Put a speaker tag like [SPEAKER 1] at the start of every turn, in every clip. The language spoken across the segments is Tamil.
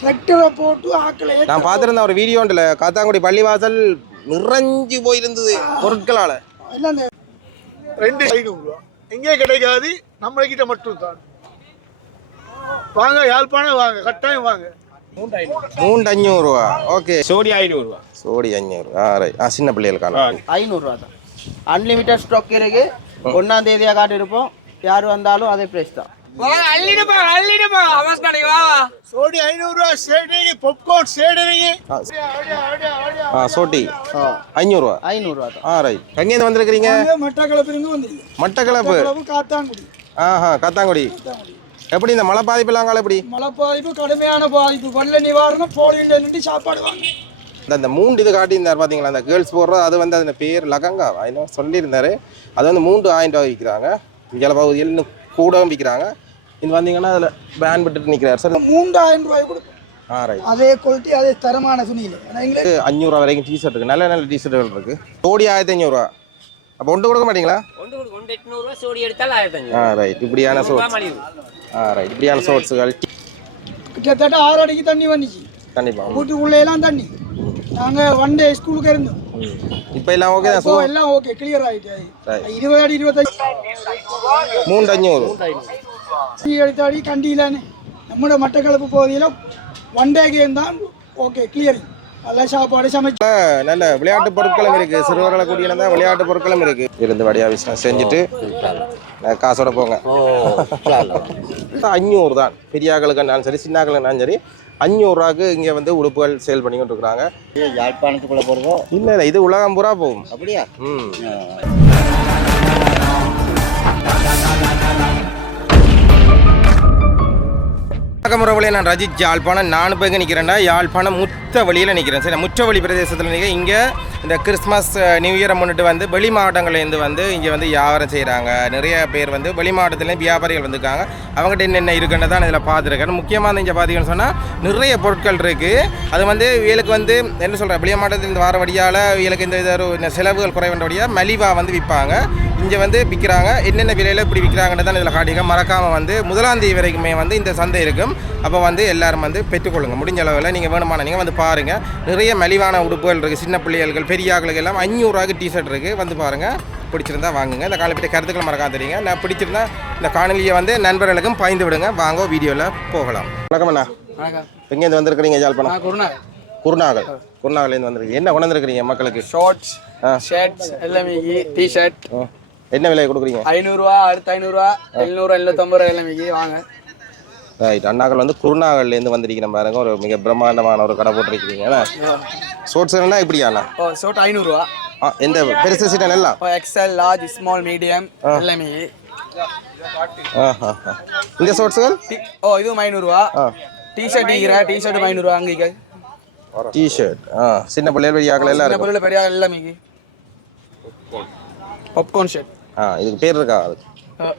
[SPEAKER 1] டிராக்டரை போட்டு ஆக்களை
[SPEAKER 2] நான் பார்த்துருந்தேன் ஒரு வீடியோண்டில் காத்தாங்குடி பள்ளிவாசல் நிறைஞ்சு போயிருந்தது பொருட்களால்.
[SPEAKER 3] ரெண்டு ஐநூறுரூவா எங்கேயும் கிடைக்காது நம்ம கிட்ட மட்டும் தான். வாங்க யாழ்ப்பாணம் வாங்க கட்டாயம் வாங்க.
[SPEAKER 2] மூன்று அஞ்சூறுரூவா ஓகே
[SPEAKER 4] சோடி ஐநூறுரூவா
[SPEAKER 2] சோடி அஞ்சூறு ஆ ரைட். ஆ சின்ன பிள்ளைகளுக்கான
[SPEAKER 5] ஐநூறுரூவா தான். அன்லிமிட்டட் ஸ்டாக் இருக்கு. ஒன்றாம் தேதியாக காட்டியிருப்போம். யார் வந்தாலும் அதே ப்ரைஸ் தான்.
[SPEAKER 3] சோடி ஐநூறுரூவா சேடரிங்க பாப்கார்ன் சேடரிங்க
[SPEAKER 2] ஆ. சோட்டி.
[SPEAKER 5] ஐநூறுரூவா
[SPEAKER 2] ஆ ரைட் எங்கேருந்து வந்திருக்கிறீங்க?
[SPEAKER 1] மட்டக்களப்பிலிருந்து வந்துருக்கு
[SPEAKER 2] மட்டக்களப்பு.
[SPEAKER 1] மட்டக்களப்பு காத்தாங்குடி.
[SPEAKER 2] ஆஹா காத்தாங்குடி. எப்படி இந்த மழை பாதிப்புலாங்கால எப்படி
[SPEAKER 1] மழை பாதிப்பு கடுமையான பாதிப்பு. வெள்ள நிவாரணம் நின்று சாப்பாடு வாங்க.
[SPEAKER 2] இந்த மூன்று இது காட்டியிருந்தார் பார்த்தீங்களா அந்த கேர்ள்ஸ் போடுறது அது வந்து அதன் பேர் லகங்காவா இன்னும் சொல்லியிருந்தாரு. அது வந்து மூன்று ஆயிரம் ரூபாய் விற்கிறாங்க. இங்கே பகுதியில் இன்னும் கூடவும் விற்கிறாங்க. இது வந்தீங்கன்னா அதில் பேன் விட்டுட்டு நிற்கிறார் சார்.
[SPEAKER 1] மூன்றாயிரம் ரூபாய் கொடுக்கும்.
[SPEAKER 2] ஆ ரைட்
[SPEAKER 1] அதே குவாலிட்டி அதே தரமான துணியில். எங்களுக்கு
[SPEAKER 2] அஞ்சூறுரூவா வரைக்கும் டிஷர்ட் இருக்குது நல்ல நல்ல டிஷர்ட்டுகள் இருக்குது கோடி ஆயிரத்தி அஞ்சூறுரூவா அப்போ ஒன்று கொடுக்க மாட்டீங்களா?
[SPEAKER 6] ஒன்று கொடுக்கும். ஒன்று எட்நூறுவா சோடி எடுத்தால் ஆயிரத்தி அஞ்சூறு
[SPEAKER 2] ஆ ரைட் இப்படியான சோர்ஸ் ஆ ரைட் இப்படியான சோர்ஸுகள்
[SPEAKER 1] கிட்டத்தட்ட ஆறு அடிக்கு தண்ணி வந்துச்சு.
[SPEAKER 2] கண்டிப்பாக
[SPEAKER 1] வீட்டுக்குள்ளே எல்லாம் தண்ணி. நாங்கள் ஒன் டே ஸ்கூலுக்கு இருந்தோம்.
[SPEAKER 2] இப்போ எல்லாம் ஓகே தான்
[SPEAKER 1] எல்லாம் ஓகே கிளியர் ஆகிட்டு
[SPEAKER 2] Right.
[SPEAKER 1] இருபது அடி இருபத்தஞ்சு.
[SPEAKER 2] மூன்று அஞ்சூறு
[SPEAKER 1] எடுத்த அடி கண்டியிலான்னு நம்மளோட மட்டக்களப்பு பகுதியில் ஒன் டே கேம் தான் ஓகே கிளியரிங் நல்லா சாப்பாடு சமைச்சு
[SPEAKER 2] நல்ல விளையாட்டு பொருட்களும் இருக்கு சிறுவர்களை தான் விளையாட்டு பொருட்களும் இருக்கு இருந்து வடியா பிஸ்னஸ் செஞ்சுட்டு காசோட போங்க அஞ்சூறு தான். பெரியாக்களுக்கு இருந்தாலும் சரி சின்னாக்களுக்கு சரி அஞ்சூறுரூவாக்கு இங்கே வந்து உடுப்புகள் சேல் பண்ணிக்கிட்டு இருக்கிறாங்க
[SPEAKER 5] யாழ்ப்பாணத்துக்குள்ளே போகிறதோ
[SPEAKER 2] இல்லை இல்லை இது உலகம் பூரா போகும்
[SPEAKER 5] அப்படியா
[SPEAKER 2] ம் வணக்கம் உறவுகளே நான் ரஜித். யாழ்ப்பாணம் நான் போய் நிற்கிறேன்டா யாழ்ப்பாணம் முத்த வழியில் நிற்கிறேன் சரி முற்றவழி பிரதேசத்தில் நிற்க இங்கே இந்த கிறிஸ்மஸ் நியூ இயரை முன்னிட்டு வந்து வெளி மாவட்டங்கள்லேருந்து வந்து இங்கே வந்து வியாபாரம் செய்கிறாங்க நிறைய பேர் வந்து வெளி மாவட்டத்துலேருந்து வியாபாரிகள் வந்திருக்காங்க. அவங்ககிட்ட என்னென்ன இருக்குன்னு தான் இதில் பார்த்துருக்கேன். முக்கியமாக இங்கே பார்த்தீங்கன்னு சொன்னால் நிறைய பொருட்கள் இருக்குது அது வந்து இவளுக்கு வந்து என்ன சொல்கிறேன் வெளி மாவட்டத்திலேருந்து வர வழியால் இவளுக்கு இந்த இது ஒரு செலவுகள் வழியாக மலிவாக வந்து விற்பாங்க இங்கே வந்து விற்கிறாங்க என்னென்ன விலையில் இப்படி விற்கிறாங்கன்னு தான் இதில் காட்டிக்க மறக்காமல் வந்து முதலாம் தேதி வரைக்குமே வந்து இந்த சந்தை இருக்கும். அப்போ வந்து எல்லாரும் வந்து பெற்றுக்கொள்ளுங்க. முடிஞ்ச அளவில் நீங்கள் வேணுமான நீங்கள் வந்து பாருங்கள் நிறைய மலிவான உடுப்புகள் இருக்குது சின்ன பிள்ளைகளுக்கு பெரிய ஆட்களுக்கு எல்லாம் அஞ்சூறுரூவாக்கு டிஷர்ட் இருக்குது வந்து பாருங்கள் பிடிச்சிருந்தா வாங்குங்க. இந்த காலப்பட்ட கருத்துக்கள் மறக்காம தெரியுங்க. நான் பிடிச்சிருந்தா இந்த காணொலியை வந்து நண்பர்களுக்கும் பாய்ந்து விடுங்க. வாங்க வீடியோவில் போகலாம். வணக்கம் அண்ணா. எங்கேருந்து வந்திருக்கிறீங்க ஜாழ்ப்பாணம் குருநாகல் குருநாகலேருந்து வந்திருக்கீங்க. என்ன கொண்டு வந்திருக்கிறீங்க மக்களுக்கு?
[SPEAKER 7] ஷார்ட்ஸ் ஷர்ட்ஸ் எல்லாமே டி ஷர்ட்
[SPEAKER 2] ஆ. என்ன விலை கொடுக்குறீங்க?
[SPEAKER 7] ஐநூறுரூவா அடுத்து ஐநூறுரூவா எழுநூறு எழுநூத்தம்பது ரூபா எல்லாமே வாங்க.
[SPEAKER 2] ரைட் அண்ணாக்கள் வந்து குருநாகல்லேருந்து வந்திருக்கிற பாருங்க. ஒரு மிக பிரம்மாண்டமான ஒரு கடை போட்டிருக்கீங்க என்ன? சோட்ஸ்னா இப்படியாண்ணா?
[SPEAKER 7] ஓ ஷர்ட் ஐநூறுரூவா
[SPEAKER 2] ஆ எந்த பெருசு சீட்டன் எல்லாம்?
[SPEAKER 7] எக்ஸ்எல் லார்ஜ் ஸ்மால் மீடியம் எல்லாமே.
[SPEAKER 2] இந்த சோட்ஸுகள்
[SPEAKER 7] டி- ஓ இதுவும் ஐநூறுரூவா
[SPEAKER 2] ஆ.
[SPEAKER 7] டி ஷர்ட் ஈகிற டி ஷர்ட்டும் ஐநூறுரூவா அங்கே
[SPEAKER 2] டிஷர்ட் ஆ சின்ன பிள்ளைகள் பெரிய ஆக்கள் எல்லாம்
[SPEAKER 7] சின்ன பொருள் பெரிய எல்லாமே பாப்கார்ன் ஷர்ட்
[SPEAKER 2] ஆ இதுக்கு பேர் இருக்கா? அதுக்கு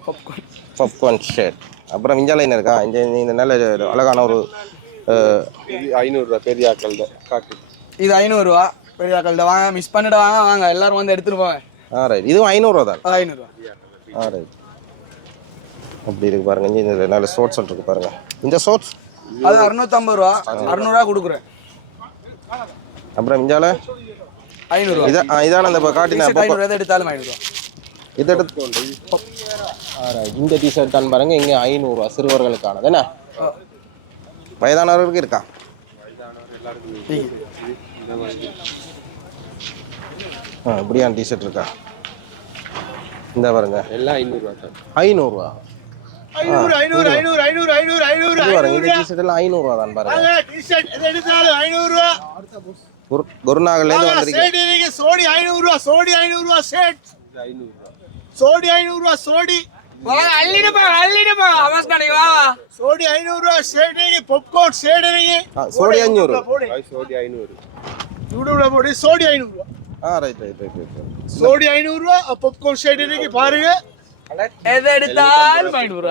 [SPEAKER 7] பாப்கார்ன்
[SPEAKER 2] பாப்கார்ன் ஷர்ட் அப்புறம் என்ன இருக்கா? இந்த இந்த நல்ல ஒரு அழகான ஒரு ஐநூறுரூவா பெரிய ஆக்கள் காட்டு.
[SPEAKER 7] இது ஐநூறுரூவா பெரிய ஆக்கள்கிட்ட வாங்க மிஸ் பண்ணிட்டு வாங்க வாங்க. எல்லாரும் வந்து எடுத்துட்டு போங்க.
[SPEAKER 2] ஆ ரைட் இதுவும் ஐநூறுரூவா தான்?
[SPEAKER 7] ஐநூறுரூவா.
[SPEAKER 2] ஆ ரைட் அப்படி இருக்கு பாருங்க இங்க இந்த நல்ல ஷோட்ஸ் இருக்கு பாருங்க. இந்த ஷோட்ஸ்
[SPEAKER 7] அது அறுநூத்தம்பது ரூபா. அறுநூறுவா கொடுக்குறேன்.
[SPEAKER 2] அப்புறம் இஞ்சால
[SPEAKER 7] ஐநூறுரூவா.
[SPEAKER 2] இதா ஆ, இதான அந்த காட்டின
[SPEAKER 7] எடுத்தாலும் ஐநூறுரூவா.
[SPEAKER 2] இது right. இந்த டிஷர்ட் தான் பாருங்க. இங்கே ஐநூறுரூவா சிறுவர்களுக்கானது என்ன? வயதானவர்களுக்கு இருக்கா? ஆ இப்படியான டிஷர்ட் இருக்கா? இந்த பாருங்க. எல்லாம் ஐநூறுரூவா ஐநூறுரூவா
[SPEAKER 3] ஐநூறு ஐநூறு ஐநூறு ஐநூறு ஐநூறு ஐநூறு
[SPEAKER 2] இது பாருங்க இந்த டிஷர்ட் எல்லாம் ஐநூறுரூவா தான் பாருங்க.
[SPEAKER 3] டிஷர்ட் எது எடுத்தாலும் ஐநூறுரூவா
[SPEAKER 2] குருநாகல்லேருந்து வந்திருக்கீங்க
[SPEAKER 3] சேடரிங்க சோடி. சோடி ஐநூறுரூவா ஷர்ட் சோடி ஐநூறுரூவா சோடி சோடி ஐநூறுரூவா சேடரிங்க பாப்கார்ன் சேடரிங்க
[SPEAKER 2] ஆ, சோடி அஞ்சூறு
[SPEAKER 3] யூடியூப்ல போடு. சோடி ஐநூறுரூவா
[SPEAKER 2] ஆ ரைட் ரைட் ரைட்
[SPEAKER 3] சோடி ஐநூறுரூவா பாப்கார்ன் சேடரிங்க பாருங்க.
[SPEAKER 7] எதை எடுத்தாலும் ஐநூறு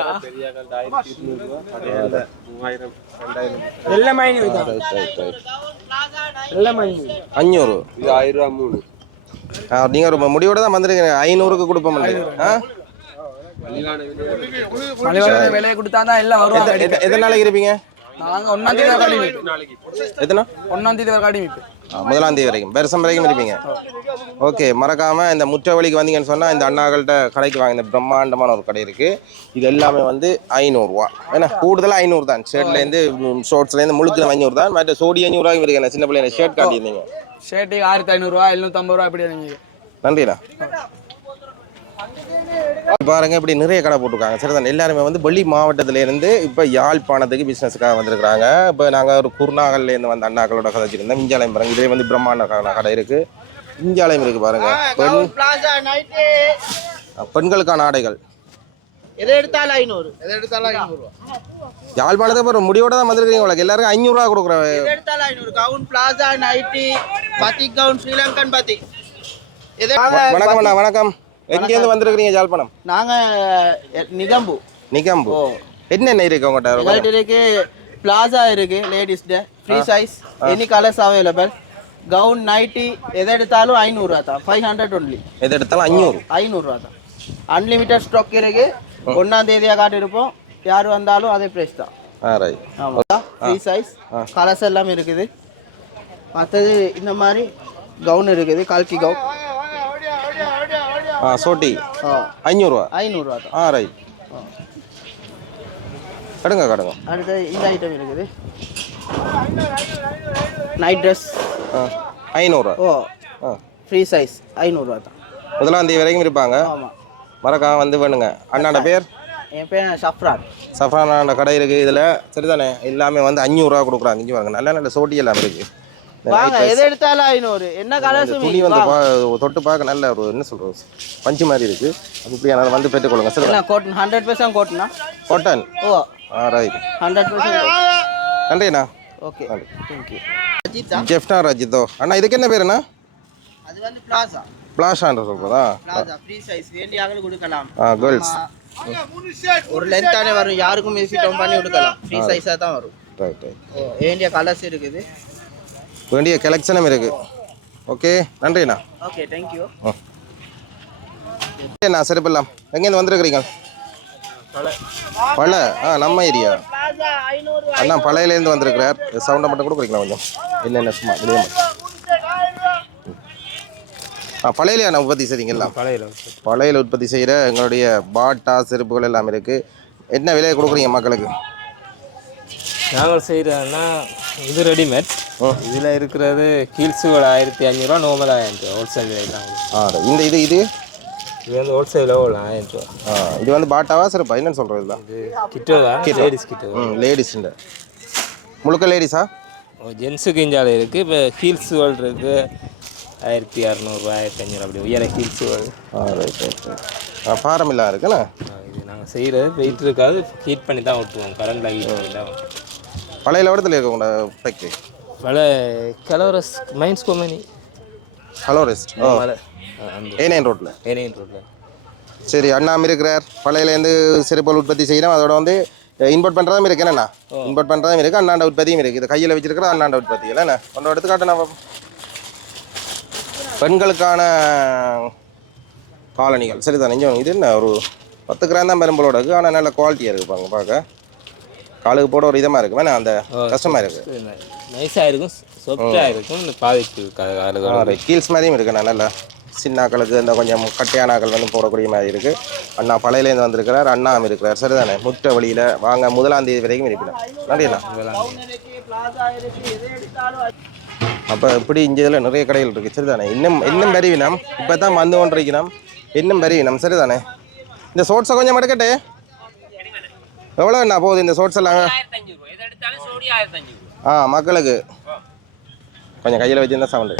[SPEAKER 7] எல்லாமே ஐநூறு.
[SPEAKER 2] அஞ்சூறு. இது ஆயிரம் ரூபா மூணு. நீங்கள் ஒரு முடிவோட தான் வந்திருக்கீங்க. ஐநூறுக்கு கொடுப்போம் ஆ?
[SPEAKER 7] விலையை கொடுத்தா தான் எல்லாம் வருவாங்க
[SPEAKER 2] எத்த- எத்த- எத்தனை நாளைக்கு இருப்பீங்க?
[SPEAKER 7] நாங்க ஒன்னாம் தேதி வரைக்கும் அடிமைப்பு
[SPEAKER 2] எத்தனை?
[SPEAKER 7] ஒன்னாம் தேதி வரைக்கும் அடிமைப்பு
[SPEAKER 2] ஆ, முதலாம் தேதி வரைக்கும். பெருசம் வரைக்கும் இருப்பீங்க. ஓகே மறக்காம இந்த முற்றவழிக்கு வந்தீங்கன்னு சொன்னா இந்த அண்ணாக்கள்கிட்ட கடைக்கு வாங்க. இந்த பிரம்மாண்டமான ஒரு கடை இருக்கு. இது எல்லாமே வந்து ஐநூறுரூவா ஏன்னா கூடுதலாக ஐநூறு தான். ஷர்ட்லேருந்து ஷோர்ட்ஸ்லேருந்து முழுக்கில் ஐநூறு தான். மற்ற சோடி ஐநூறுரூவாய்க்கு இருக்கு சின்ன பிள்ளைங்க ஷர்ட் காட்டியிருந்தீங்க.
[SPEAKER 7] ஷர்ட்டுக்கு ஆயிரத்தி ஐநூறுரூவா எழுநூத்தம்பது ரூபா இப்படி நீங்கள்
[SPEAKER 2] நன்றிண்ணா பாருங்க இப்படி நிறைய கடை போட்டிருக்காங்க. சரிதான்? எல்லாருமே வந்து வெளி மாவட்டத்துல இருந்து இப்போ யாழ்ப்பாணத்துக்கு பிசினஸ்க்காக வந்திருக்காங்க இப்போ நாங்கள் ஒரு குருநாகல்ல இருந்து வந்த அண்ணாக்களோட கதைச்சிருந்தோம் இஞ்சாலயம் பாருங்க. இதே வந்து பிரம்மாண்ட கடை இருக்கு. இஞ்சாலயம் இருக்கு பாருங்க. பெண்
[SPEAKER 5] பிளாசா நைட்டு
[SPEAKER 2] பெண்களுக்கான ஆடைகள்.
[SPEAKER 5] எதை எடுத்தாலும் ஐநூறு.
[SPEAKER 3] எதை எடுத்தாலும் ஐநூறுரூவா
[SPEAKER 2] யாழ்ப்பாணத்துக்கு அப்புறம் முடியோட தான் வந்திருக்கீங்க உங்களுக்கு எல்லாருக்கும் ஐநூறுரூவா கொடுக்குற
[SPEAKER 5] எதை எடுத்தாலும் ஐநூறு. Gown palazzo nightie பத்திக் gown Sri Lankan பத்திக் எதை
[SPEAKER 2] வணக்கம் அண்ணா வணக்கம். எங்கேருந்து வந்திருக்கிறீங்க யாழ்ப்பாணம்?
[SPEAKER 5] நாங்க அஹ், நிகம்பு.
[SPEAKER 2] நிகம்பு. என்னென்ன இருக்கு உங்கள்கிட்ட
[SPEAKER 5] எங்கள்கிட்ட இருக்கு பிளாசா இருக்கு லேடிஸ்ட free size any colours available gown nighty எதை எடுத்தாலும் ஐநூறுரூவா தான். ஃபைவ் ஹண்ட்ரட் ஒன்லி
[SPEAKER 2] எது எடுத்தாலும் அஞ்சூறு
[SPEAKER 5] ஐநூறுரூவா தான். அன்லிமிட்டட் ஸ்டாக் இருக்கு. ஒன்றாம் தேதியாக காட்டியிருப்போம். யார் வந்தாலும் அதே ப்ரைஸ் தான். ஆமாம் ஃப்ரீ சைஸ் கலர்ஸ் எல்லாம் இருக்குது. மற்றது இந்த மாதிரி கவுன் இருக்குது கால்கி கவுன்
[SPEAKER 2] ஆ சோட்டி. ஐநூறுரூவா
[SPEAKER 5] ஐநூறுரூவா தான்.
[SPEAKER 2] ஆ ரைட் கடுங்க கடுங்க.
[SPEAKER 5] அடுத்து இந்த ஐட்டம் இருக்குது. நைட் ட்ரெஸ்
[SPEAKER 2] ஆ ஐநூறுரூவா
[SPEAKER 5] ஓ.
[SPEAKER 2] ஆ.
[SPEAKER 5] ஃப்ரீ சைஸ் ஐநூறுரூவா தான்.
[SPEAKER 2] முதலாம் தேதி வரைக்கும் இருப்பாங்க.
[SPEAKER 5] ஆமாம்
[SPEAKER 2] மறக்காம வந்து வேணுங்க. அண்ணாட பேர்?
[SPEAKER 5] என் பேர்
[SPEAKER 2] சஃப்ரான கடை இருக்குது இதில் சரிதானே? எல்லாமே வந்து அஞ்சூறுரூவா கொடுக்குறாங்க. இங்கே வாங்க நல்ல நல்ல சோட்டி எல்லாம் இருக்குது
[SPEAKER 5] வாங்க எது எடுத்தாலும் ஐநூறு. என்ன கலர்ஸும்
[SPEAKER 2] துணி வந்து தொட்டு பார்க்க நல்ல ஒரு என்ன சொல்கிறது பஞ்சு மாதிரி இருக்குது அது இப்படியான வந்து பெற்றுக்கொள்ளுங்க. சரி
[SPEAKER 5] கோட்டன் ஹண்ட்ரட் பர்சன்ட் கோட்டனா
[SPEAKER 2] காட்டன்
[SPEAKER 5] ஓ.
[SPEAKER 2] ஆ ரைட்
[SPEAKER 5] ஹண்ட்ரட் பர்சன்ட்
[SPEAKER 2] நன்றிண்ணா.
[SPEAKER 5] ஓகே தேங்க்யூ
[SPEAKER 2] ஜெஃப்னா ரஜித்தோ. அண்ணா இதுக்கு என்ன பேருண்ணா?
[SPEAKER 5] அது வந்து பிளாசா
[SPEAKER 2] பிளாஷான்ற சொல்கிறதா
[SPEAKER 5] பிளாசா ஃப்ரீ சைஸ் வேண்டிய ஆளுக்கு கொடுக்கலாம்.
[SPEAKER 2] ஆ கேர்ள்ஸ்
[SPEAKER 5] ஒரு லென்த்தானே வரும். யாருக்கும் ஃபிட் பண்ணி கொடுக்கலாம் ஃப்ரீ சைஸாக தான். வரும்.
[SPEAKER 2] ரைட் ரைட்
[SPEAKER 5] ஓ வேண்டிய கலர்ஸ் இருக்குது.
[SPEAKER 2] வேண்டிய கலெக்ஷனும் இருக்குது ஓகே நன்றிண்ணா
[SPEAKER 5] ஓகே தேங்க்யூ
[SPEAKER 2] என்ன செருப்பெல்லாம் எங்கேருந்து வந்திருக்கிறீங்க? பழ ஆ நம்ம ஏரியா. அண்ணா பழையிலேருந்து வந்திருக்கிறார் சவுண்டை மட்டும் கொடுக்குறீங்களா கொஞ்சம்? என்னென்ன சும்மா வெளியே பழையிலையா நான் உற்பத்தி செய்றீங்களா?
[SPEAKER 4] பழையில
[SPEAKER 2] பழையில உற்பத்தி செய்கிற எங்களுடைய பாட்டா செருப்புகள் எல்லாம் இருக்குது என்ன விலையை கொடுக்குறீங்க மக்களுக்கு?
[SPEAKER 4] நாங்கள் செய்கிறதுனா இது ரெடிமேட். இதில் இருக்கிறது கீழ்ஸுகள் ஆயிரத்தி ஐநூறுரூவா நார்மல் ஆயிரம் ரூபா ஹோல்சேல் விலைதான்
[SPEAKER 2] ஆ இந்த இது இது?
[SPEAKER 4] இது வந்து ஹோல்சேல் லெவல் ஆயிரம் ரூபா
[SPEAKER 2] ஆ இது வந்து பாட்டாவா செருப்பா? என்னன்னு சொல்கிறது தான்.
[SPEAKER 4] இது கிட்டோ தான். லேடிஸ் கிட்டோ
[SPEAKER 2] ம் லேடிஸுண்ட முழுக்க லேடிஸா
[SPEAKER 4] ஜென்ஸுக்கு இஞ்சால இருக்குது இப்போ ஹீல்ஸுகள் இருக்குது ஆயிரத்தி இரநூறுவா ஆயிரத்தி ஐநூறு அப்படி உயர
[SPEAKER 2] ரைட் ஆ ஃபாரமில்லாம் இருக்குண்ணா
[SPEAKER 4] இது நாங்கள் செய்கிறது வெயிட் இருக்காது ஹீட் பண்ணி தான் ஓட்டுவோம். கரண்டில் ஹீட் பண்ணி தான்.
[SPEAKER 2] பழைய லெவடத்தில் இருக்க உங்களோட ஃபேக்ட்ரி
[SPEAKER 4] பல கலவரஸ் மைன்ஸ் கோமனி
[SPEAKER 2] ஹலோ ரெஸ்ட் ஓ.
[SPEAKER 4] மலை அந்த
[SPEAKER 2] ஏ நைன் ரோட்டில்
[SPEAKER 4] ஏனையின் ரோட்டில்
[SPEAKER 2] சரி அண்ணாம இருக்கிறார். பழையிலேருந்து செருப்பல் உற்பத்தி செய்யணும். அதோட வந்து இம்போர்ட் பண்ணுறதும் இருக்கு. என்னண்ணா இம்போர்ட் பண்ணுறதும் இருக்குது அண்ணாண்ட உற்பத்தியும் இருக்குது இது கையில் வச்சிருக்கிற அண்ணாண்ட உற்பத்தி இல்லைண்ணா ஒன்றோட எடுத்து காட்டுண்ணா பாப்போம். பெண்களுக்கான காலணிகள். சரி தானே இங்கே இது என்ன? ஒரு பத்து கிராம் தான் பெரும்பலோட இருக்குது ஆனால் நல்ல குவாலிட்டியாக இருக்குது பாங்க பார்க்க. காலுக்கு போட ஒரு இதமாக இருக்கு. வேணா அந்த கஷ்டமாக இருக்குது
[SPEAKER 4] நைஸாக இருக்கும். சாஃப்டாக இருக்கும். இந்த பாதிக்கு
[SPEAKER 2] கீல்ஸ் மாதிரியும் இருக்குண்ணா நல்லா சின்னாக்களுக்கு இந்த கொஞ்சம் கட்டையானாக்கள் வந்து போடக்கூடிய மாதிரி இருக்குது அண்ணா பழையிலேருந்து வந்திருக்கிறார். அண்ணாம் இருக்கிறார். சரிதானே? முற்ற வழியில் வாங்க. முதலாம் தேதி வரைக்கும் இருப்பிடும். நன்றிண்ணா அப்போ இப்படி இங்கே இதில் நிறைய கடைகள் இருக்குது சரிதானே? இன்னும் இன்னும் பெரியவினம் இப்போ தான் வந்து கொண்டிருக்கிறோம். இன்னும் பெரியவினம் சரிதானே? இந்த சோட்ஸை கொஞ்சம் எடுக்கட்டே. எவ்வளோ என்ன போகுது இந்த சோட்ஸ் எல்லாம்? ஆ மக்களுக்கு. கொஞ்சம் கையில் வச்சுருந்தா சவுண்டு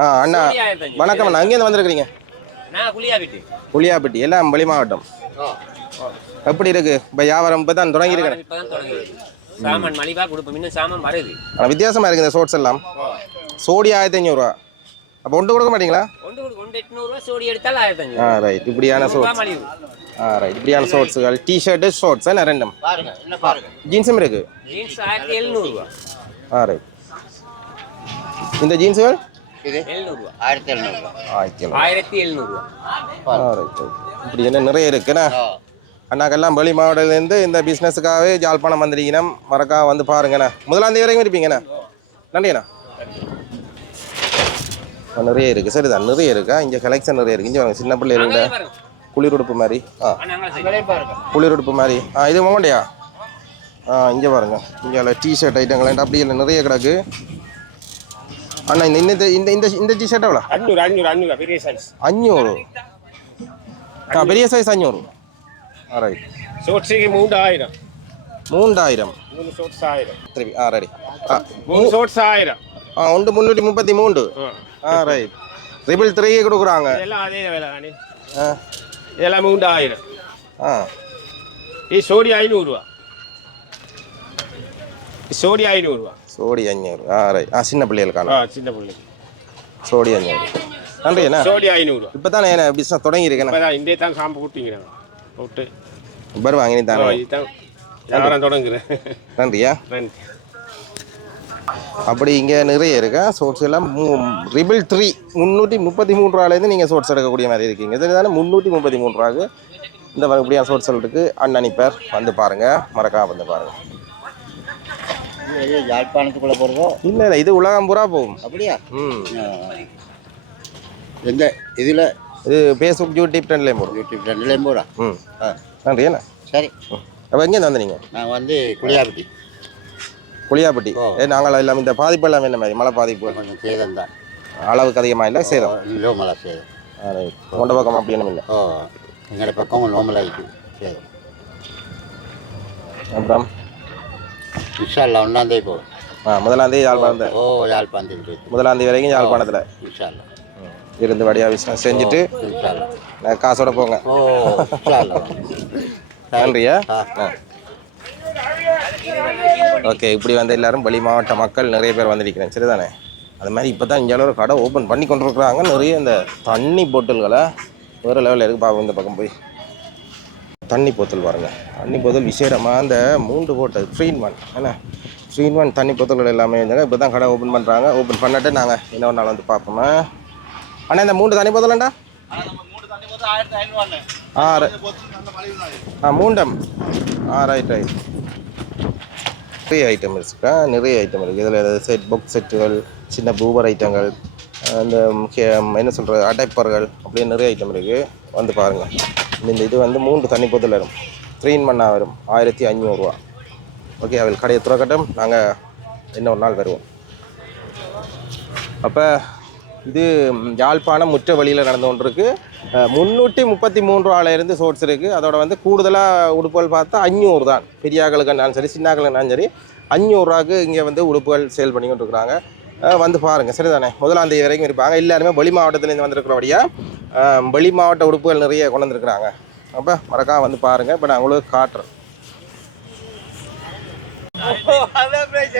[SPEAKER 2] ஆ அண்ணா வணக்கம் அண்ணா. அங்கேருந்து வந்திருக்கிறீங்க? புளியாப்பட்டி எல்லாம் வெளி மாவட்டம். எப்படி இருக்கு? இப்போ வியாபாரம் இப்போ தான் தொடங்கியிருக்கேன்
[SPEAKER 6] சாமான் மலிவா கொடுப்போம். இன்னும் சாமான் வருது.
[SPEAKER 2] ஆனால் வித்தியாசமாக இருக்குது இந்த சோட்ஸ் எல்லாம். சோடி ஆயிரத்தி ஐநூறுரூவா அப்போ ஒன்று கொடுக்க மாட்டீங்களா?
[SPEAKER 6] ஒன்று கொடு ஒன்று எட்நூறுவா சோடி எடுத்தாலும் ஆயிரத்தி அஞ்சு
[SPEAKER 2] ஆ ரைட் இப்படியான
[SPEAKER 6] மலிவு.
[SPEAKER 2] ஆ ரைட் இப்படியான ஷோர்ட்ஸுகள் டிஷர்ட்டு ஷோர்ட்ஸ் என்ன ரெண்டும்
[SPEAKER 5] பாருங்க என்ன பாருங்க.
[SPEAKER 2] ஜீன்ஸும் இருக்கு.
[SPEAKER 6] ஜீன்ஸ் ஆயிரத்தி எழுநூறுவா.
[SPEAKER 2] ஆ ரைட் இந்த ஜீன்ஸுகள்
[SPEAKER 5] ஆயிரத்தி எழுநூறுவா.
[SPEAKER 2] ஆயிரத்தி எழுநூறு.
[SPEAKER 6] ஆயிரத்தி எழுநூறுவா.
[SPEAKER 2] ஆ ரைட் ரைட் இப்படி என்ன நிறைய இருக்குண்ணா அண்ணாக்கெல்லாம் வெளி மாவட்டத்துலேருந்து இந்த பிஸ்னஸுக்காகவே ஜாழ்ப்பாணம் வந்திருக்கணும் மறக்காம வந்து பாருங்கண்ணா. முதலாம் தேதி வரைக்கும் இருப்பீங்கண்ணா. நன்றிண்ணா நிறைய இருக்குது சரிதான் நிறைய இருக்கா? இங்கே கலெக்ஷன் நிறைய இருக்குது இங்கே வாங்க சின்ன பிள்ளை இருந்த குளிர் உடுப்பு மாதிரி. ஆ. குளிர் உடுப்பு மாதிரி. ஆ இது மோண்டியா ஆ இங்கே பாருங்க. இங்கே டிஷர்ட் ஐட்டங்கள் அப்படி இல்லை நிறைய கிடக்கு. அண்ணா இந்த இந்த இந்த இந்த இந்த டிஷர்ட் எவ்வளோ?
[SPEAKER 6] அஞ்சூறு அஞ்சூறு அஞ்சூறு பெரிய சைஸ்
[SPEAKER 2] அஞ்சூறு. ஆ பெரிய சைஸ் அஞ்சூறு. ஆ ரைட்
[SPEAKER 6] ஷோட்ஸுக்கு மூன்றாயிரம்
[SPEAKER 2] மூன்றாயிரம்
[SPEAKER 6] ஷோட்ஸ் ஆயிரம்
[SPEAKER 2] திருப்பி ஆ ரெடி ஆ
[SPEAKER 6] மூணு ஷோட்ஸ் ஆயிரம்
[SPEAKER 2] ஆ ஒன்று முந்நூற்றி முப்பத்தி மூன்று ஆ ரைட் ட்ரிபிள் த்ரீ கொடுக்குறாங்க
[SPEAKER 6] இதெல்லாம் அதே விலை தானே
[SPEAKER 2] ஆ
[SPEAKER 6] இதெல்லாம் மூன்றாயிரம்
[SPEAKER 2] ஆ
[SPEAKER 6] இது சோடி ஐநூறுரூவா சோடி
[SPEAKER 2] அஞ்சூறு ஆ ரைட் ஆ சின்ன
[SPEAKER 6] ஆ
[SPEAKER 2] பிள்ளைகளுக்கான
[SPEAKER 6] சின்ன பிள்ளைக்கு
[SPEAKER 2] சோடி அஞ்சூறு நன்றி என்ன
[SPEAKER 6] சோடி ஐநூறுரூவா
[SPEAKER 2] இப்போ தானே என்ன பிஸ்னஸ் தொடங்கியிருக்கேன்
[SPEAKER 6] இப்போ தான் இந்தே தான் சாம்பு கூட்டிங்கிறாங்க
[SPEAKER 2] நீ தானே?
[SPEAKER 6] இதுதான் வியாபாரம் தொடங்குறேன்.
[SPEAKER 2] நன்றியா?
[SPEAKER 6] நன்றி.
[SPEAKER 2] அப்படி இங்கே நிறைய இருக்கா? சோர்ஸ் எல்லாம் ரிபிள் த்ரீ முந்நூற்றி முப்பத்தி மூணு ரூபாலேருந்து நீங்கள் சோர்ஸ் எடுக்கக்கூடிய மாதிரி இருக்கீங்க. இது தானே முந்நூற்றி முப்பத்தி மூணு ரூபாக்கு இந்த வகைப்படியான சோர்ஸ் இருக்கு. அண்ணனி பேர் வந்து பாருங்கள் மறக்காம வந்து பாருங்கள்
[SPEAKER 8] யாழ்ப்பாணத்துக்குள்ள போகிறதோ
[SPEAKER 2] இல்லை இல்லை இது உலகம் பூரா போகும்.
[SPEAKER 8] அப்படியா?
[SPEAKER 2] ம்.
[SPEAKER 8] எந்த இதில்
[SPEAKER 2] இது ஃபேஸ்புக் யூடியூப் டென்லேயும் போடும்
[SPEAKER 8] யூடியூப் ரெண்டுலேயும் போடா
[SPEAKER 2] ம்.
[SPEAKER 8] ஆ.
[SPEAKER 2] நன்றி என்ன?
[SPEAKER 8] சரி.
[SPEAKER 2] அப்போ எங்கேருந்து வந்து நீங்கள்
[SPEAKER 8] நான் வந்து குளியாப்பட்டி
[SPEAKER 2] புளியாப்பட்டி
[SPEAKER 8] ஓ.
[SPEAKER 2] ஏ நாங்கள் எல்லாம் இந்த பாதிப்பு எல்லாம் என்ன மாதிரி? மழை பாதிப்பு?
[SPEAKER 8] கொஞ்சம் சேதம் தான்.
[SPEAKER 2] அளவுக்கு அதிகமாக இல்லை சேதம்.
[SPEAKER 8] லோமலா சேதம்.
[SPEAKER 2] கொண்ட பக்கம் அப்படி ஒன்றும் இல்லை.
[SPEAKER 8] ஓ எங்களோட பக்கம் லோமலா இருக்குது சேதம்.
[SPEAKER 2] அப்புறம்?
[SPEAKER 8] இன்ஷால்லா ஒன்றாந்தே போ
[SPEAKER 2] ஆ முதலாந்தேதி யாழ்ப்பாணத்தில்.
[SPEAKER 8] ஓ யாழ்ப்பாணத்துக்கு இருக்கு
[SPEAKER 2] முதலாந்தேதி வரைக்கும் யாழ்ப்பாணத்தில்.
[SPEAKER 8] இன்ஷால்லா
[SPEAKER 2] இருந்து வடியாக பிஸ்னஸ் செஞ்சுட்டு காசோட போங்க. நன்றியா. ஓகே இப்படி வந்து எல்லாரும் வெளி மாவட்ட மக்கள் நிறைய பேர் வந்திருக்கிறேன். சரிதானே? அது மாதிரி இப்போ தான் இங்கே ஒரு கடை ஓப்பன் பண்ணி கொண்டிருக்கிறாங்க. நிறைய இந்த தண்ணி போட்டல்களை வேறு லெவலில் இருக்கு. பாப்போம் இந்த பக்கம் போய். தண்ணி போத்தல் பாருங்க. தண்ணி போத்தல் விசேடமாக இந்த மூன்று போட்டல் ஒன் என்ன? த்ரீன் ஒன் தண்ணி போத்தல்கள் எல்லாமே இருந்தாங்க இப்போ தான் கடை ஓப்பன் பண்ணுறாங்க ஓப்பன் பண்ணிட்டு நாங்கள் இன்னொரு நாள் வந்து பார்ப்போமா அண்ணா இந்த மூன்று தண்ணி போத்தலண்டா ஆ ஆ மூண்டம் ஆ ரைட் ரைட் நிறைய ஐட்டம் இருக்கா. நிறைய ஐட்டம் இருக்குது இதில் செட் புக் செட்டுகள் சின்ன பூவர் ஐட்டங்கள் அந்த என்ன சொல்கிறது அடைப்பர்கள் அப்படின்னு நிறைய ஐட்டம் இருக்குது வந்து பாருங்கள் இந்த இது வந்து மூன்று தண்ணி பொதில் வரும். த்ரீன் மண்ணா வரும். ஆயிரத்தி அஞ்சூறுரூவா ஓகே அவள் கடையை துறக்கட்டும். நாங்கள் இன்னொரு நாள் வருவோம். அப்போ இது யாழ்ப்பாணம் முற்ற வழியில் நடந்து கொண்டிருக்கு. முந்நூற்றி முப்பத்தி மூன்று ரூபாயிலிருந்து சோர்ஸ் இருக்குது அதோட வந்து கூடுதலாக உடுப்புகள் பார்த்தா அஞ்சூறு தான். பெரியாக்களுக்குனாலும் சரி சின்னாக்களுக்குனாலும் சரி அஞ்சூறுரூவாக்கு இங்கே வந்து உடுப்புகள் சேல் பண்ணி இருக்கிறாங்க வந்து பாருங்கள் சரிதானே? முதலாம் தேதி வரைக்கும் இருப்பாங்க. எல்லாருமே வெளி மாவட்டத்துலேருந்து வந்திருக்கிறபடியாக வெளி மாவட்ட உடுப்புகள் நிறைய கொண்டு வந்திருக்கிறாங்க. அப்போ மறக்காம வந்து பாருங்கள் இப்போ நான் உங்களுக்கு காட்டுறேன்.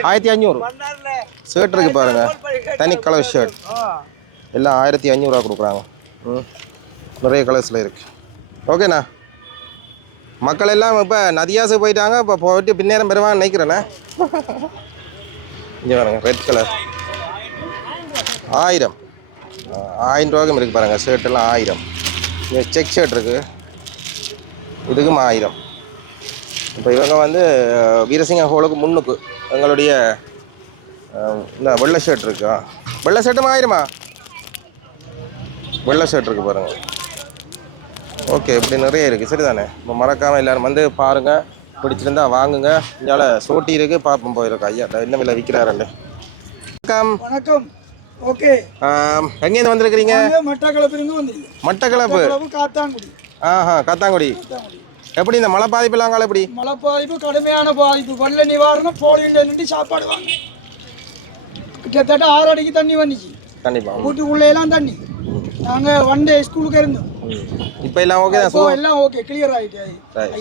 [SPEAKER 2] ஆயிரத்தி அஞ்சூறு ஷர்ட் இருக்கு பாருங்க. தனி கலர் ஷர்ட் எல்லாம் ஆயிரத்தி அஞ்சூறுரூவா கொடுக்குறாங்க. ம். நிறைய கலர்ஸில் இருக்கு. ஓகேண்ணா மக்கள் எல்லாம் இப்போ நதியாசு போயிட்டாங்க. இப்போ போயிட்டு பின்னேரம் பெறுவான்னு நினைக்கிறேண்ணே இங்கே பாருங்க ரெட் கலர் ஆயிரம். ஆயிரம் ரூபாய்க்கும் இருக்கு பாருங்க ஷர்ட் எல்லாம் ஆயிரம். இங்கே செக் ஷர்ட் இருக்கு. இதுக்கும் ஆயிரம். இப்போ இவங்க வந்து வீரசிங்க ஹோலுக்கு முன்னுக்கு. எங்களுடைய இந்த வெள்ளை ஷர்ட் இருக்கா? வெள்ளை ஷர்ட்டும் ஆயிருமா? வெள்ளை ஷர்ட் இருக்கு பாருங்க. ஓகே இப்படி நிறைய இருக்குது சரிதானே? இப்போ மறக்காமல் எல்லாரும் வந்து பாருங்கள் பிடிச்சிருந்தா வாங்குங்க. இங்கால சோட்டி இருக்குது பார்ப்போம் போயிருக்கா. ஐயா என்ன விலை விற்கிறாருன்னு வணக்கம்.
[SPEAKER 1] வணக்கம். ஓகே
[SPEAKER 2] எங்கேருந்து வந்திருக்கிறீங்க?
[SPEAKER 1] மட்டக்களப்பிலிருந்து
[SPEAKER 2] மட்டக்களப்பு.
[SPEAKER 1] மட்டக்களப்பு காத்தாங்குடி.
[SPEAKER 2] ஆஹா காத்தாங்குடி. எப்படி இந்த மலை பாதிப்புலாம் கால எப்படி?
[SPEAKER 1] மழை பாதிப்பு கடுமையான பாதிப்பு. வெள்ள நிவாரணம் போலியில் நின்று சாப்பாடு வாங்க. கிட்டத்தட்ட ஆறு அடிக்கு தண்ணி வந்துச்சு.
[SPEAKER 2] கண்டிப்பாக
[SPEAKER 1] வீட்டுக்குள்ளே எல்லாம் தண்ணி. நாங்க ஒன் டே ஸ்கூலுக்கு இருந்தோம்.
[SPEAKER 2] இப்போ எல்லாம் ஓகே
[SPEAKER 1] இப்போ எல்லாம் ஓகே கிளியர் ஆகிட்டு.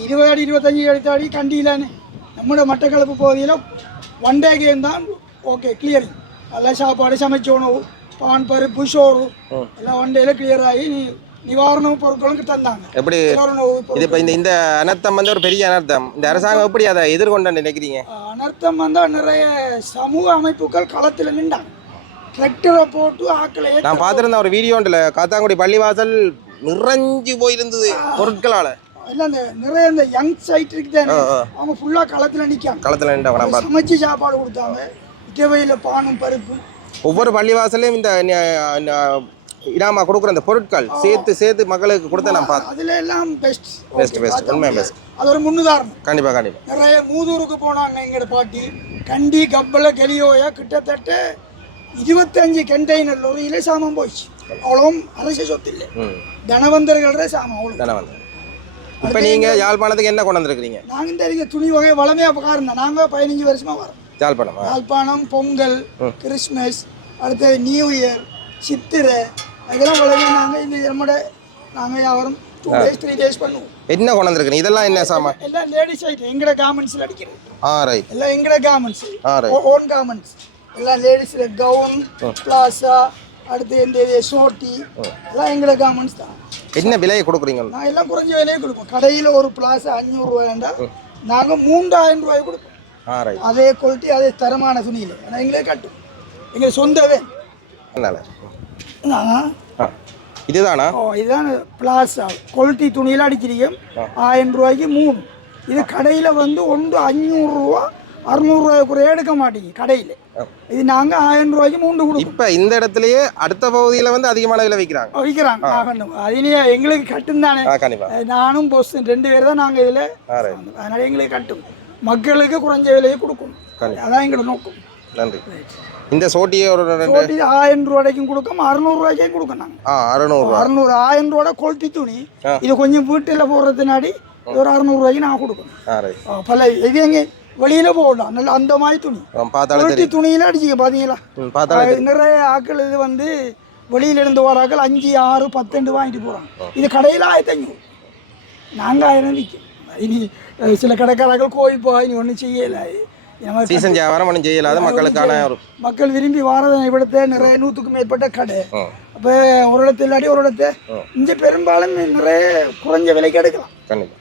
[SPEAKER 1] இருபது அடி இருபத்தஞ்சி அடி அடி கண்டியிலானே நம்மளோட மட்டக்களப்பு பகுதியில் ஒன் டே கேம் தான் ஓகே கிளியரிங் எல்லாம் சாப்பாடு சமைச்ச உணவு பான் பருப்பு சோறு. எல்லாம் ஒன் டேல கிளியர் ஆகி நிவாரண பொருட்களும் தந்தாங்க.
[SPEAKER 2] எப்படி? இது இப்போ இந்த இந்த அனர்த்தம் வந்து ஒரு பெரிய அனர்த்தம். இந்த அரசாங்கம் எப்படி அதை எதிர்கொண்டு நினைக்கிறீங்க?
[SPEAKER 1] அனர்த்தம் வந்தால் நிறைய சமூக அமைப்புகள் களத்தில் நின்றாங்க. டிராக்டரை போட்டு ஆக்களை
[SPEAKER 2] நான் பார்த்துருந்தேன் ஒரு வீடியோண்டில் காத்தாங்குடி பள்ளிவாசல் நிறைஞ்சு போயிருந்தது பொருட்களால்.
[SPEAKER 1] எல்லாம் இந்த நிறைய இந்த யங் சைட் இருக்குதானே அவங்க ஃபுல்லா களத்துல நிக்காங்க.
[SPEAKER 2] களத்தில் நின்றவங்க நான் பார்த்து
[SPEAKER 1] சமைச்சு சாப்பாடு கொடுத்தாங்க. இட்டவையில் பானும் பருப்பும்.
[SPEAKER 2] ஒவ்வொரு பள்ளிவாசலையும் இந்த இடாமா கொடுக்குற அந்த பொருட்கள் சேர்த்து சேர்த்து மக்களுக்கு கொடுத்த நான் பார்த்தேன்
[SPEAKER 1] அதுல எல்லாம் பெஸ்ட்
[SPEAKER 2] Best, best. உண்மையா best.
[SPEAKER 1] அது ஒரு முன்னுதாரணம்.
[SPEAKER 2] கண்டிப்பாக கண்டிப்பாக
[SPEAKER 1] நிறைய மூதூருக்கு போனாங்க எங்கட பாட்டி. கண்டி கப்பல கெலியோயா கிட்டத்தட்ட இருபத்தஞ்சு கண்டெய்னர் லொரியிலே சாமான் போயிடுச்சு. அவ்வளவும் அரசு சொத்து இல்லை.
[SPEAKER 2] ம்.
[SPEAKER 1] தனவந்தர்களோட சாமான் அவ்வளோ
[SPEAKER 2] தானே வந்து இப்போ நீங்கள் யாழ்ப்பாணத்துக்கு என்ன கொண்டு வந்திருக்கிறீங்க?
[SPEAKER 1] நாங்கள் இந்த இருக்க துணி வகை வளமையாக தான் நாங்கள் பதினஞ்சு வருஷமா வரோம்.
[SPEAKER 2] யாழ்ப்பாணமா?
[SPEAKER 1] யாழ்ப்பாணம் பொங்கல் கிறிஸ்மஸ் அடுத்தது நியூ இயர் சித்திரை இதெல்லாம் வளமையாக நாங்கள் இந்த நம்மட நாங்கள் வியாபாரம் டூ டேஸ் த்ரீ டேஸ் பண்ணுவோம்.
[SPEAKER 2] என்ன கொண்டு வந்திருக்கிறீங்க இதெல்லாம் என்ன சாமான்?
[SPEAKER 1] எல்லாம் லேடிஸ் ஐட்டம் எங்கட கார்மெண்ட்ஸில் அடிக்கிறது.
[SPEAKER 2] ஆ ரைட்
[SPEAKER 1] எல்லாம் எங்கட கார்மெண்ட்ஸ்
[SPEAKER 2] ஆ ரைட்
[SPEAKER 1] ஓன் கார்மெண்ட்ஸ் எல்லாம் லேடிஸில் கவுன் பிளாசா அடுத்து இந்த ஷோட்டி எல்லாம் எங்கட கார்மெண்ட்ஸ் தான்.
[SPEAKER 2] என்ன விலையை கொடுக்குறீங்க?
[SPEAKER 1] நான் எல்லாம் குறைஞ்ச விலையே கொடுப்போம். கடையில் ஒரு பிளாசா அஞ்சூறுரூவாண்டா நாங்கள் மூன்றாயிரம் ரூபாய் கொடுப்போம்.
[SPEAKER 2] ஆ ரைட்
[SPEAKER 1] அதே குவாலிட்டி அதே தரமான துணியில். ஆனால் எங்களே கட்டும். எங்கள் சொந்தவே
[SPEAKER 2] ஆ இதுதானா?
[SPEAKER 1] ஓ இதுதான் பிளாசா குவாலிட்டி துணியில் அடிச்சிருக்கேன் ஆயிரம் ரூபாய்க்கு மூணு. இது கடையில் வந்து ஒன்று அஞ்சூறுரூவா அறநூறுரூவாய்க்குறைய எடுக்க மாட்டீங்க கடையில். இது நாங்கள் ஆயிரம் ரூபாய்க்கு மூன்று கொடுப்போம்
[SPEAKER 2] இப்போ இந்த இடத்துலயே அடுத்த பகுதியில் வந்து அதிகமான விலை விற்கிறாங்க.
[SPEAKER 1] விற்கிறாங்க. அதுலேயே எங்களுக்கு கட்டும் தானே. நானும் பொஸ் ரெண்டு பேர் தான் நாங்கள் இதில் அதனால எங்களுக்கு கட்டும். மக்களுக்கு குறைஞ்ச விலையை கொடுக்கணும். அதான் எங்களோட நோக்கம்.
[SPEAKER 2] நன்றி. இந்த சோட்டியே ஒரு
[SPEAKER 1] போட்டி ஆயிரம் ரூபாய்க்கும் கொடுக்கும் அறுநூறுவாய்க்கும் கொடுக்கும் நாங்கள்
[SPEAKER 2] ஆ அறநூறுவா
[SPEAKER 1] அறுநூறு ஆயிரம் ரூபாய் குவாலிட்டி துணி. இது கொஞ்சம் வீட்டில் போடுறதுனாடி ஒரு அறுநூறுவாய்க்கு நான் கொடுக்கணும். பல இது எங்க வெளியில போடலாம். நல்ல அந்த மாதிரி துணி. குவாலிட்டி துணியில அடிச்சிக்க பாத்தீங்களா? நிறைய ஆட்கள் இது வந்து வெளியில இருந்து வர ஆட்கள் அஞ்சு ஆறு பத்துண்டு வாங்கிட்டு போறாங்க. இது கடையில் ஆயிரத்தி ஐநூறு நாங்க ஆயிரம் விற்கும் இனி சில கடைக்காரர்கள் கோயில் போய் ஒன்றும் செய்யலை.
[SPEAKER 2] சீசன் வியாபாரம் ஒன்றும் செய்யலாத மக்களுக்கான ஒரு
[SPEAKER 1] மக்கள் விரும்பி வாரதை இவிடத்தை நிறைய நூற்றுக்கும் மேற்பட்ட கடை. அப்போ ஒரு இடத்துல இல்லாட்டி ஒரு இடத்த இங்கே பெரும்பாலும் நிறைய குறைஞ்ச விலைக்கு எடுக்கலாம்.
[SPEAKER 2] கண்டிப்பாக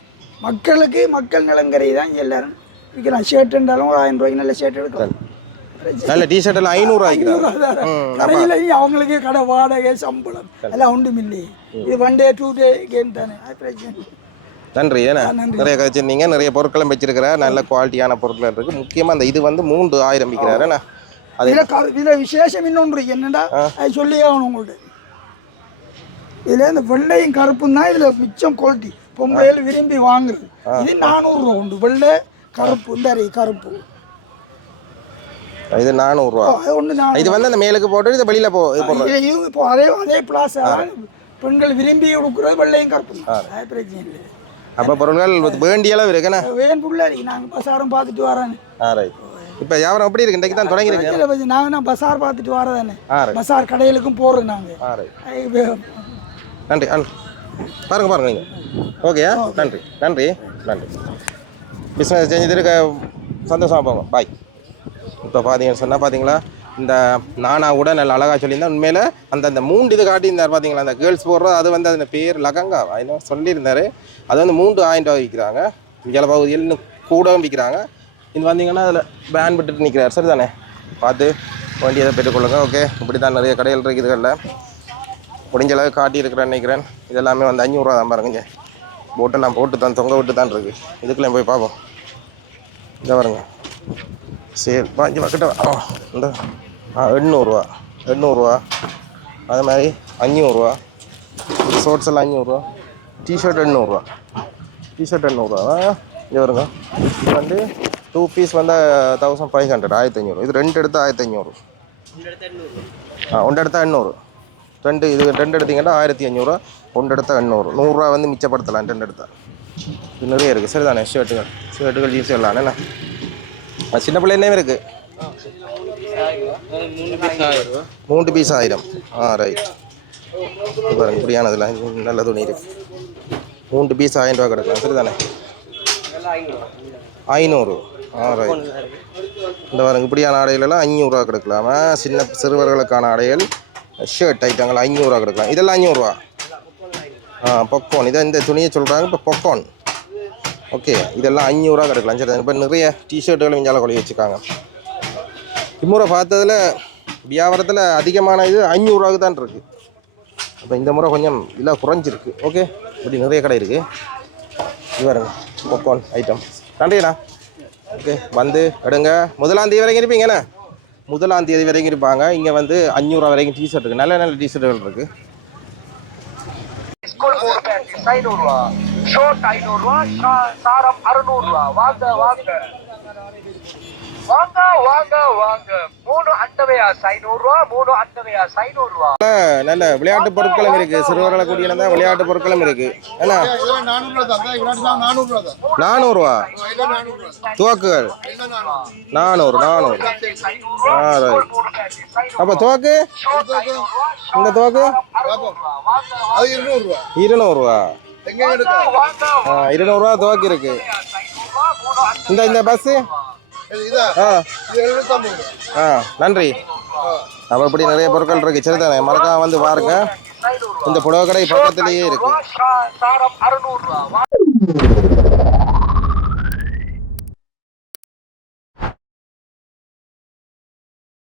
[SPEAKER 1] மக்களுக்கு மக்கள் நிலங்கரை தான் இங்கே எல்லாரும் விற்கிறான் ஷர்ட் இருந்தாலும் ஒரு ஆயிரம் ரூபாய்க்கு நல்ல ஷர்ட் எடுக்கலாம்.
[SPEAKER 2] நல்ல டிஷர்ட் எல்லாம் ஐநூறுரூவா வைக்கிறாங்க ம்,
[SPEAKER 1] கடையில் அவங்களுக்கு கடை வாடகை சம்பளம். எல்லாம் ஒன்றும் இல்லை இது one day two day game தானே. பிரச்சனை.
[SPEAKER 2] நன்றி. ஏன்னா நிறைய கழிச்சிருந்தீங்க நிறைய பொருட்களும் வச்சிருக்கிற நல்ல குவாலிட்டியான பொருட்கள் இருக்கு. முக்கியமா அந்த இது வந்து மூன்று ஆயிரம் விற்கிறாரு என்ன? அது
[SPEAKER 1] இதில் விசேஷம் இன்னொன்று என்னடா? அது சொல்லி ஆகணும் உங்கள்ட்ட. இதில் இந்த வெள்ளையும் கருப்பும் தான் இதில் மிச்சம் குவாலிட்டி பொம்பளைகள் விரும்பி வாங்குறது. இது நானூறுரூவா உண்டு. வெள்ளை கருப்பு இந்த கருப்பு.
[SPEAKER 2] இது நானூறுரூவா இது வந்து அந்த மேலுக்கு போட்டு இது வெளியில போ
[SPEAKER 1] இப்போ அதே அதே பிளாஸா பெண்கள் விரும்பி கொடுக்குறது வெள்ளையும் கருப்பும் அது பிரச்சனை இல்லை.
[SPEAKER 2] அப்போ பொருட்கள் வேண்டிய அளவு இருக்குண்ணா
[SPEAKER 1] வேன் புள்ள இருக்கு நாங்கள் பசாரம் பார்த்துட்டு வரேன்னு.
[SPEAKER 2] ஆ ரைட் இப்போ வியாபாரம் எப்படி இருக்கு? இன்றைக்கு தான் தொடங்கியிருக்கு
[SPEAKER 1] நாங்கள் நான் பசார் பார்த்துட்டு வரதானே பசார் கடைகளுக்கும் போடுறோம் நாங்கள்
[SPEAKER 2] ஆ ரைட் நன்றி. அன் பாருங்க பாருங்க நீங்கள் ஓகேயா நன்றி. நன்றி. நன்றி. பிஸ்னஸ் செஞ்சு இருக்க. சந்தோஷமா போங்க. பாய் இப்போ பார்த்தீங்கன்னு சொன்னால் பார்த்தீங்களா இந்த நானா கூட நல்ல அழகாக சொல்லியிருந்தேன். உண்மையில் அந்த அந்த மூன்று இது காட்டியிருந்தார் பார்த்தீங்களா அந்த கேர்ள்ஸ் போடுறது அது வந்து அந்த பேர் லகங்காவா இன்னும் சொல்லியிருந்தாரு? அது வந்து மூன்று ஆயிரம் விற்கிறாங்க. இங்கே பகுதியில் இன்னும் கூடவும் விற்கிறாங்க. இது வந்தீங்கன்னா அதில் பேன் விட்டுட்டு நிற்கிறார் சரி தானே பார்த்து வண்டியை பெற்றுக்கொள்ளுங்க. ஓகே இப்படி தான் நிறைய கடைகள் இருக்குதுகளில் முடிஞ்ச அளவு காட்டியிருக்கிறேன் நினைக்கிறேன். இதெல்லாமே வந்து அஞ்சூறுரூவா தான் பாருங்க போட்டெல்லாம் போட்டு தான் தொங்க விட்டு தான் இருக்குது இதுக்குள்ளே போய் பார்ப்போம். இதை பாருங்க. சரி பாஞ்சு பக்கெட்ட இந்த. ஆ எண்ணூறுரூவா எண்ணூறுரூவா அது மாதிரி அஞ்சூறுரூவா ஷோர்ட்ஸ் எல்லாம் அஞ்சூறுரூவா டிஷர்ட் எண்ணூறுரூவா டிஷர்ட் எண்ணூறுரூவா இங்கே வருங்க இது வந்து டூ பீஸ் வந்து தௌசண்ட் ஃபைவ் ஹண்ட்ரட் ஆயிரத்தி ஐநூறு இது ரெண்டு எடுத்தால் ஆயிரத்தி ஐநூறு ஆ ஒன்று எடுத்தால் எண்ணூறு. ரெண்டு இது ரெண்டு எடுத்தீங்கன்னா ஆயிரத்தி ஐநூறுரூவா ஒன்று எடுத்தால் எண்ணூறு. நூறுரூவா வந்து மிச்சப்படுத்தலாம் ரெண்டு எடுத்தால் இது நிறைய இருக்குது சரிதானே? ஷர்ட்டுகள் ஷர்ட்டுகள் ஜீன்ஸ் எல்லாம் என்ன? அது சின்ன பிள்ளைன்னே இருக்குது மூன்று பீஸ் ஆயிரம். ஆ ரைட் பாருங்க இப்படியானதுல. நல்ல துணி இருக்கு. மூன்று பீஸ் ஆயிரம் ரூபா கிடக்கலாம் சரிதானே ஐநூறு. ஆ ரைட் இந்த பாருங்க இப்படியான ஆடைகளெல்லாம் ஐநூறுரூவா கிடக்கலாமா? சின்ன சிறுவர்களுக்கான ஆடைகள் ஷர்ட் ஐட்டங்கள் ஐநூறுரூவா கிடக்கலாம். இதெல்லாம் ஐநூறுரூவா ஆ பொக்கோன் இதை இந்த துணியை சொல்கிறாங்க இப்போ பொக்கோன் ஓகே இதெல்லாம் ஐநூறுரூவா கிடக்கலாம். சரி இப்போ நிறைய டிஷர்ட்டுகளும் இஞ்சால கொழி வச்சுருக்காங்க. இம்முறை பார்த்ததுல வியாபாரத்தில் அதிகமான இது ஐநூறுரூவாக்கு தான் இருக்குது அப்போ இந்த முறை கொஞ்சம் இல்லை குறைஞ்சிருக்கு. ஓகே இப்படி நிறைய கடை இருக்குது இது பொக்கோன் ஐட்டம் நன்றிண்ணா ஓகே வந்து எடுங்க. முதலாம் தேதி வரைக்கும் இருப்பீங்கண்ணே முதலாம் தேதி வரைக்கும் இருப்பாங்க. இங்கே வந்து அஞ்சூறுரூவா வரைக்கும் டிஷர்ட் இருக்குது நல்ல நல்ல டிஷர்ட்டுகள் இருக்குது
[SPEAKER 9] ஐநூறுரூவா ஷோர்ட் ஐநூறுரூவா சாரம் அறுநூறுவா. வாங்க வாங்க. வாங்க வாங்க வாங்க. மூணு அண்டவையாஸ் ஐநூறுரூவா மூணு அண்டவையாஸ் ஐநூறுரூவா
[SPEAKER 2] நல்ல விளையாட்டு பொருட்களும் இருக்குது சிறுவர்களை கூட்டியிருந்தா விளையாட்டு பொருட்களும் இருக்குது ஏன்னா
[SPEAKER 3] இதெல்லாம் நானூறுரூவா தான். தான்.
[SPEAKER 2] துவக்குகள்.
[SPEAKER 3] என்ன நானூறு
[SPEAKER 2] நானூறு அப்போ துவக்கு? இந்த துவக்கு?
[SPEAKER 3] இருநூறுவா
[SPEAKER 2] இருநூறுவா துவக்கு இருக்கு இந்த இந்த பஸ்ஸு? ஆ. நன்றி. அப்போ இப்படி நிறைய பொருட்கள் இருக்கு. சரி தானே மறக்காம வந்து பாருங்க. இந்த புடவை கடை பக்கத்துலேயே இருக்கு.